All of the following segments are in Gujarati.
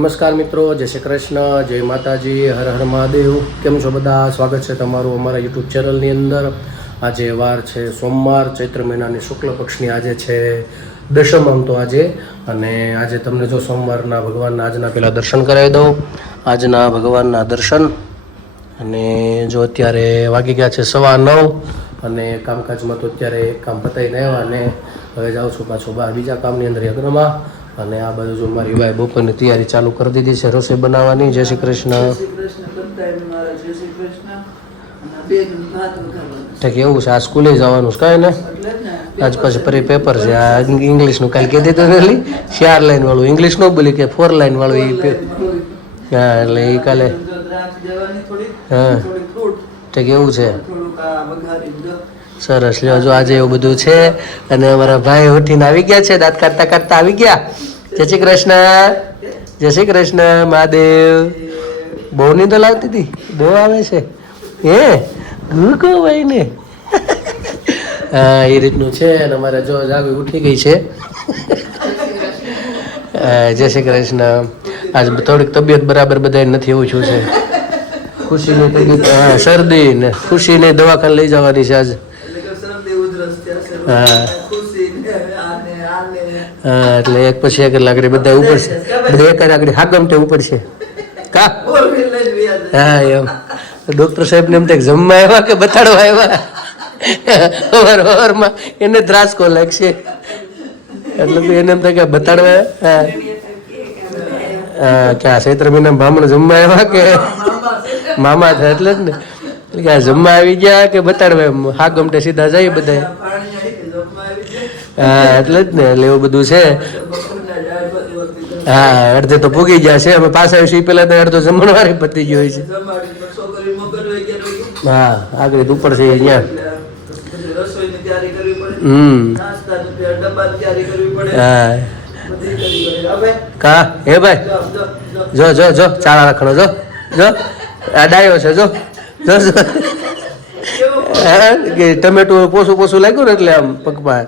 નમસ્કાર મિત્રો, જય શ્રી કૃષ્ણ, જય માતાજી, હર હર મહાદેવ. કેમ છો બધા? સ્વાગત છે તમારું અમારા યુટ્યુબ ચેનલની અંદર. આજે વાર છે સોમવાર, ચૈત્ર મહિનાની શુક્લ પક્ષની આજે છે દશમ આમ તો આજે. અને આજે તમને જો સોમવારના ભગવાનના આજના પહેલાં દર્શન કરાવી દઉં. આજના ભગવાનના દર્શન. અને જો અત્યારે વાગી ગયા છે 9:15 અને કામકાજમાં તો અત્યારે એક કામ પતાવીને આવ્યા અને હવે જાઉં છું પાછું બહાર બીજા કામની અંદર યજ્ઞમાં. અને આ બાજુ જો મારી ભાઈ બપોરની તૈયારી ચાલુ કરી દીધી છે રસોઈ બનાવવાની. જય શ્રી કૃષ્ણ. ઠીક, એવું છે. આ સ્કૂલે જવાનું છે કાંઈ ને? આજ પછી ફરી પેપર છે. આ ઇંગ્લિશનું કાલે કહી દીધું ને, 4 લાઈન વાળું ઇંગ્લિશ ન બોલી કે 4 લાઈન વાળું એ. હા, એટલે એ કાલે. હા, ઠીક, એવું છે. સરસ. લ્યો, જો આજે એવું બધું છે. અને અમારા ભાઈ ઉઠીને આવી ગયા છે, દાંત કાઢતા કાઢતા આવી ગયા. જય શ્રી કૃષ્ણ. જય શ્રી કૃષ્ણ મહાદેવ. બહુ નીંદર લાવતી હતી? બહુ આવે છે હે? ગુકો ભાઈ ને. હા, એ રીતનું છે. અને અમારે જો જાગી ઉઠી ગઈ છે. જય શ્રી કૃષ્ણ. આજ થોડીક તબિયત બરાબર બધાય નથી, એવું છું છે. ખુશીની તબિયત, હા, શરદી ને ખુશીને દવાખાને લઈ જવાની છે આજ. હા હા, એટલે એક પછી એક લાકડી બધા ઉપર છે. બધા એક લાકડી હાકમ તે ઉપર છે કા? હા, એમ ડોક્ટર સાહેબ ને એમ થાય જમવા આવ્યા કે બતાડવા આવ્યા? અવારમાં એને ત્રાસકો લાગશે એટલે એને એમ થાય કે બતાડવા. હા હા, ક્યાં ચૈત્ર મહિના બ્રાહ્મણ જમવા આવ્યા કે મામા થાય એટલે જ ને. એટલે કે જમવા આવી ગયા કે બતાડવા એમ હા ગમટે સીધા જાય બધા. હા, એટલે જ ને. એટલે એવું બધું છે. હા, અડધે તો ભૂગી ગયા છે. અમે પાછા આવીશું પેલા તો અડધો જમણવારે પતી ગયો છે. હા, આગળ ઉપર છે અહીંયા. હા કા હે ભાઈ? જો જો જો ચાળા રાખણો જો જો આ ડાયો છે જો જો કે ટમેટું પોસું પોસું લાગ્યું ને એટલે આમ પગમાં.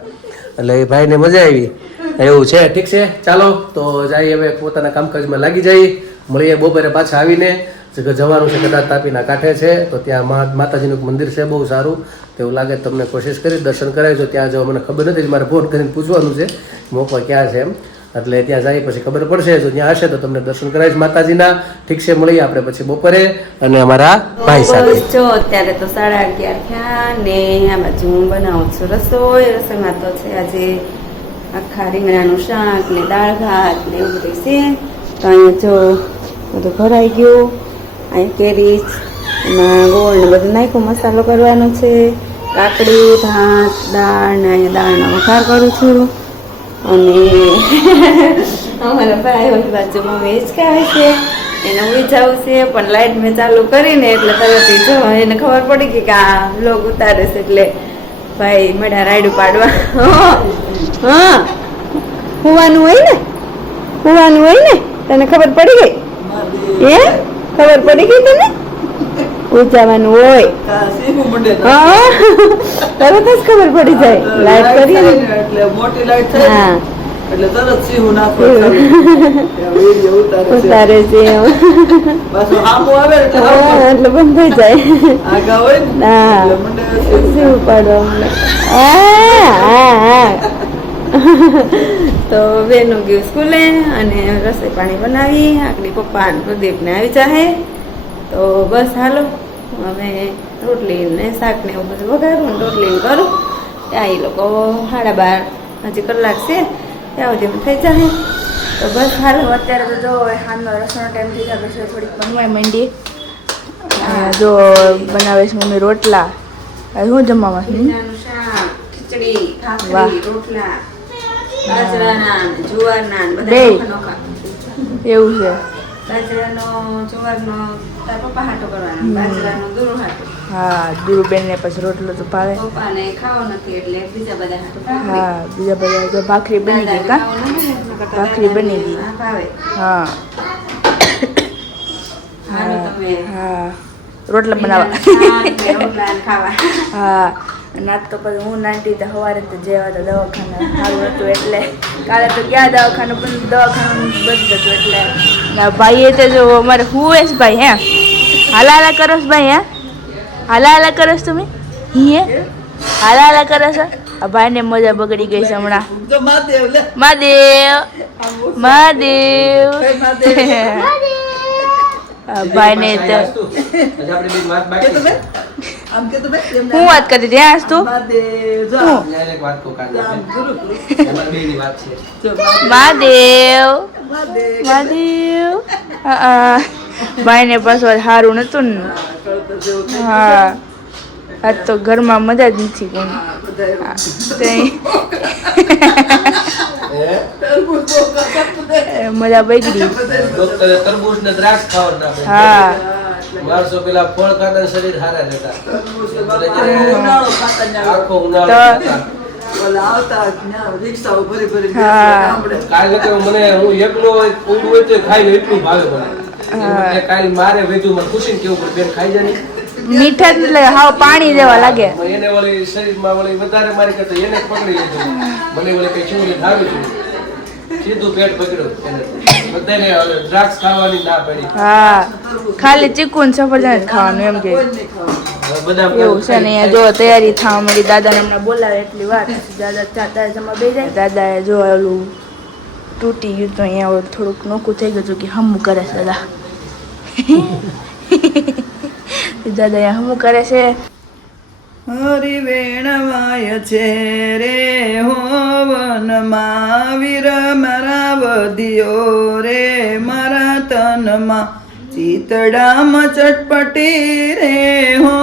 એટલે એ ભાઈને મજા આવી. એવું છે. ઠીક છે, ચાલો તો જઈએ હવે પોતાના કામકાજમાં લાગી જઈએ. મળીએ બપોરે પાછા આવીને. જવાનું છે કદાચ તાપીના કાંઠે છે તો ત્યાં માતાજીનું મંદિર છે બહુ સારું. તેવું લાગે તમને કોશિશ કરી દર્શન કરાવજો. ત્યાં જો મને ખબર નથી, મારે ફોન કરીને પૂછવાનું છે મોકો ક્યાં છે એમ. એટલે ત્યાં જાય પછી ખબર પડશે. જો ત્યાં હશે તો તમને દર્શન કરાવીશ માતાજીના. ઠીક છે, મળીએ આપણે પછી બપોરે અને અમારા ભાઈ સાથે. જો અત્યારે તો 11:30 થયા ને આ બાજુ હું બનાવું છું રસોઈ. રસોઈમાં તો છે આજે આખા રીંગણાનું શાક ને દાળ ભાત ને એવું બધું છે. તો અહીંયા જો બધું ભરાઈ ગયું. અહીંયા કેરી એમાં ગોળ ને બધું નાખ્યું. મસાલો કરવાનો છે. કાકડી, ભાત, દાળ ને અહીંયા દાળનો વઘાર કરું છું. અને અમારા ભાઈ ઓલી બાજુમાં વેચ ખાવે છે, એને ઉઈ જવું છે પણ લાઈટ મેં ચાલુ કરીને એટલે તરત જો એને ખબર પડી ગઈ કે આ વ્લોગ ઉતારે છે એટલે ભાઈ મઢા રાયડું પાડવા. હા, હુવાનું હોય ને, હુવાનું હોય ને. તને ખબર પડી ગઈ? એ ખબર પડી ગઈ તને? ઉજાવાનું હોય. હા, તરત જ ખબર પડી જાય. લાઈટ કરીએ ને એટલે મોટી લાઈટ થાય. હા, એટલે તરત સીહું નાખો ઉતારે છે. પાછું આમો આવે એટલે બંધ થઈ જાય. આગા હોય ને એટલે મંડે સીહું પાડવા. હા હા હા. તો બેનું ગયું સ્કૂલે અને રસોઈ પાણી બનાવી. આકડી પપ્પા અને પ્રદીપને આવી જાય. તો બસ હાલો હવે રોટલી ને શાક ને એવું બધું વઘારું રોટલી કરું. ત્યાં એ લોકો 12:30 હજી કલાક છે ત્યાં સુધી થઈ જાય. તો બસ હાલો અત્યારે તો જો હાલનો રસોઈનો ટાઈમ થઈ જાય પછી થોડીક બનવાય માંડીએ. જો બનાવે છે મમ્મી રોટલા. શું જમવામાં? શાક, ખીચડી, ભાખરી, રોટલા, બાજરાના, જુવારના બધા એવું છે. બાજરાનો જુવારનો તાર પપ્પા હાટો કરવાનો, બાજરાનો દૂરો હાટો. હા, દૂરુબેન ને પછી રોટલો તો ભાવે. પપ્પાને ખાવો નથી એટલે બીજા બધા હાટો. હા, બીજા બધા જો ભાખરી બની ગઈ કા? ભાખરી બની ગઈ. ભાવે. હા હા, રોટલા બનાવવા. રોટલા ખાવા. હા, નાત તો પછી હું નાનતી તો સવારે તો જેવા તો દવાખાના સારું હતું એટલે કાલે તો ગયા દવાખાનું બધું હતું એટલે ના ભાઈએ તો જો અમારે હુએશ ભાઈ હે હાલા હાલા કરોસ ભાઈ હે હાલા હાલા કરોસ તમે હે હાલા હાલા કરો છો આ ભાઈને મજા બગડી ગઈ છે હમણાં મહાદેવ મહાદેવ ભાઈને તો હું વાત કરતી હતી આજ તું મહાદેવ મહાદેવ ભાઈને પાછું સારું નતું ને હા આજ તો ઘરમાં મજા જ નથી કોની મજા બગડી ડોક્ટરે તરબૂચ ને દ્રાક્ષ ખાવા હા માણસો પેલા ફળ ખાતા શરીર હારા રહેતા આખો ઉનાળો તો કાલે તો મને હું એકલો ઊંઘ હોય તો ખાઈને એટલું ભાવે મને કાલે મારે વેચું મને ખુશી કેવું પડે બેન ખાઈ જાય મીઠા એટલે હાવ પાણી જેવા લાગે એને વળી શરીરમાં વળી વધારે મારી કરતા એને જ પકડી લીધું મને વળી કઈ ચૂંટણી થાવી હતું સીધું પેટ પકડ્યું બધાને દ્રાક્ષ ખાવાની ના પડી હા ખાલી ચીકુ ને સફરજન જ ખાવાનું એમ કે બધા એવું છે ને અહીંયા જો તૈયારી થવા મળી દાદાને હમણાં બોલાવે એટલી વાત દાદા જમા બે જાય દાદાએ જો ઓલું તૂટી ગયું તો અહીંયા થોડુંક નોખું થઈ ગયું કે હમું કરે છે દાદા દાદા અહીંયા હમું કરે છે હરિવેણવાય છે રે હોવનમાં વીર મારા વધ્યો રે મારા તનમાં ચિતડામ ચટપટી રે હો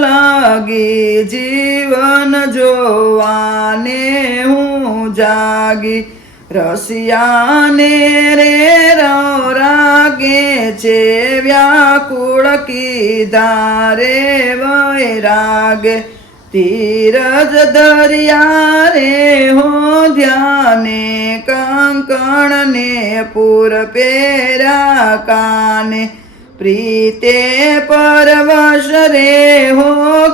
લાગી જીવન જોવાને હું જાગી રસિયાને રે રાગે છે વ્યાકુળ કીધા રે વૈરાગે ધીરજ દરિયા રે હો ધ્યાને કંકણ ને પૂર પેરા કાને પ્રીતે પરવશ રે હો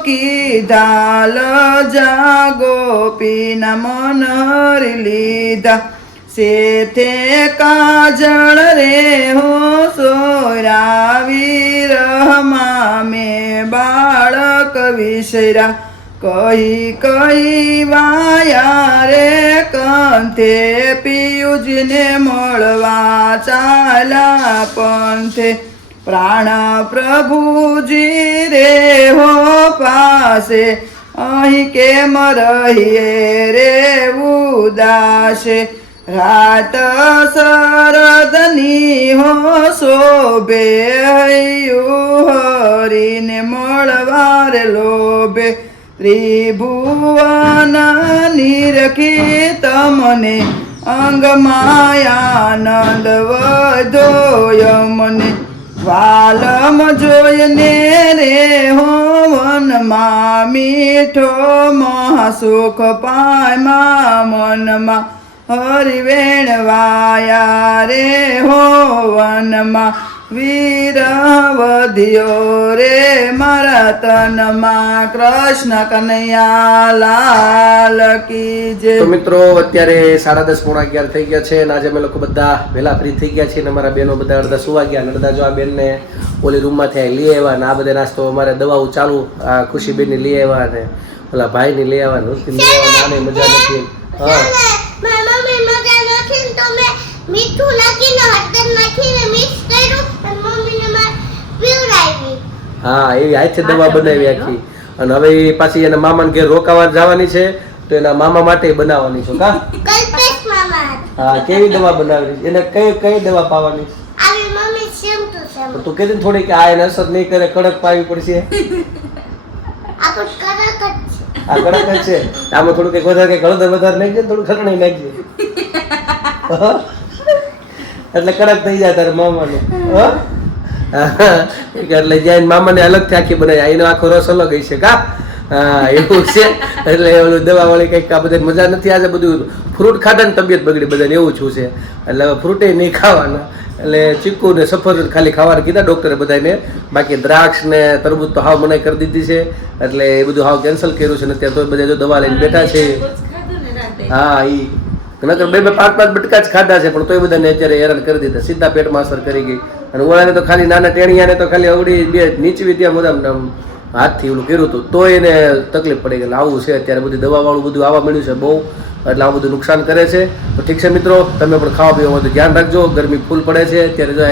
કીધા લજા ગોપીના મન હરી લીધા સેથે કાજળ રે હો સોરા વિરહમાં મેં બાળક વિસરા કહી કહી વાયા રે કંથે પિયુજને મળવા ચાલા પંથે પ્રાણ પ્રભુજી રે હો પાસે અહીં કેમ રહીએ રે ઉદાસે રાત શરદની હો શોભે હૈયું હરીને મળવાર લોભે ત્રિભુવન નિરખી તમને અંગમાયાનંદ વધોય મને વાલમ જોઈને રે હો વનમાં મીઠો મહાસુખ પાયમાં મનમાં હરિવેણવાયા રે હો વનમાં વીર વધ્યો રે મારા તનમાં કૃષ્ણ કનૈયા લાલ કી જય. તો મિત્રો અત્યારે 10:30 પોણા 11 થઈ ગયા છે અને આજે અમે લોકો બધા વહેલા ફ્રી થઈ ગયા છીએ અને અમારા બેનો બધા અડધા સુવા ગયા અને અડધા જો આ બેનને ઓલી રૂમમાંથી લઈ આવ્યા અને આ બધા નાસ્તો અમારે દવાઓ ચાલુ આ ખુશીબેનની લઈ આવ્યા અને ઓલા ભાઈની લઈ આવ્યા નૃત્ય લઈ આવ્યા આને મજા નથી. હા મીઠું નાખીને હળદર નાખીને મિક્સ કર્યું અને મમ્મીને માર પીવડાવી. હા એવી હાથે દવા બનાવી આખી અને હવે પાછી એના મામાને ઘેર રોકાવા જવાની છે તો એના મામા માટે બનાવવાની છે કા કલ્પેશ મામા હા કેવી દવા બનાવવાની એને કઈ દવા પાવાની આવી મમ્મી સેમ ટુ સેમ. તો તું કહેતી થોડી કે આ એને અસર નહીં કરે કડક પાવી પડશે આપણ કડક જ છે. આ કડક જ છે આમાં થોડું કઈક વધારે કઈક હળદર વધારે નાખજે થોડું ખરણાઈ નાખજે એટલે કડક થઈ જાય તારા મામાને એટલે જ્યાં મામાને અલગથી આખી બનાવી એનો આખો રસ અલગ હશે કા હા એવું છે એટલે ઓલું દવા વાળી કઈક આ બધા મજા નથી આજે બધું ફ્રૂટ ખાધા ને તબિયત બગડી બધાને એવું છું છે એટલે હવે ફ્રૂટે નહીં ખાવાના એટલે ચીકુ ને સફરજન ખાલી ખાવાનું કીધા ડોક્ટરે બધાને બાકી દ્રાક્ષ ને તરબૂચ તો હાવ મનાઈ કરી દીધી છે એટલે એ બધું હાવ કેન્સલ કર્યું છે ને ત્યાં તો બધા જો દવા લઈને બેઠા છે હા ઈ નકર બે 5 બટકા જ ખાધા છે, પણ તોય બધાને અત્યારે હેરાન કરી દીધા, સીધા પેટમાં અસર કરી ગઈ. અને ઓળાને તો ખાલી નાના ટેણિયાને તો ખાલી અવડી બે નીચવી ત્યાં બધા હાથથી ઓલું કર્યું હતું, તો એને તકલીફ પડી ગઈ. આવું છે અત્યારે, બધી દવાવાળું બધું આવવા મળ્યું છે બહુ, એટલે આ બધું નુકસાન કરે છે. તો ઠીક છે મિત્રો, તમે પણ ખાવા પીવા બધું ધ્યાન રાખજો. ગરમી ફૂલ પડે છે અત્યારે, જો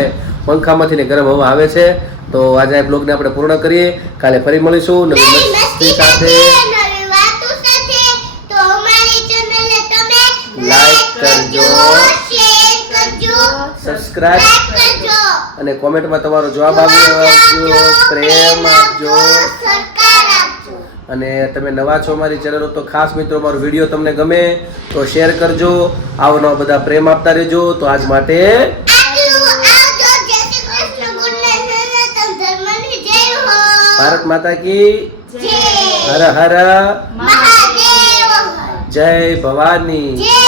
પંખામાંથી ને ગરમ હવા આવે છે. તો આજે આ બ્લોગને આપણે પૂર્ણ કરીએ. કાલે ફરી મળીશું નવી મસ્તી સાથે. નવી વાતો સાથે. તો અમારી ચેનલને તમે લાઈક કરજો, શેર કરજો, સબસ્ક્રાઇબ કરજો અને કોમેન્ટમાં તમારો જવાબ આપજો, પ્રેમ આપજો. સરકાર આપજો. અને તમે નવા છો અમારી ચેનલ તો ખાસ મિત્રો મારો વિડીયો તમને ગમે તો શેર કરજો. આવો નવા બધા પ્રેમ આપતા રહેજો. તો આજ માટે આટલું આવજો. જય શ્રી કૃષ્ણ. Good night. સનાતન ધર્મની જય હો. ભારત માતા કી જય હર હર મહાદેવ. જય ભવાની. જય